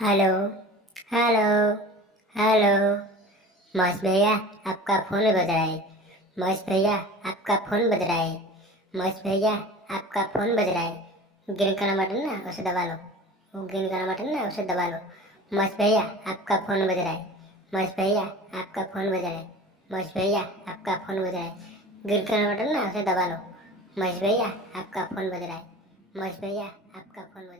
Hello. Hello. Hello. Mahesh भैया, आपका phone बज रहा है। महेश भैया, आपका फ़ोन बज रहा है। महेश भैया, आपका फ़ोन बज रहा है। ग्रीन का बटन ना उसे दबा लो। वो ग्रीन का बटन ना उसे दबा लो। महेश भैया, आपका फ़ोन बज रहा है। महेश भैया, आपका फ़ोन बज रहा है। महेश भैया, आपका फ़ोन बज रहा है। ग्रीन का बटन ना उसे दबा लो। महेश भैया, आपका फ़ोन बज रहा है। महेश भैया, आपका फ़ोन बज रहा है।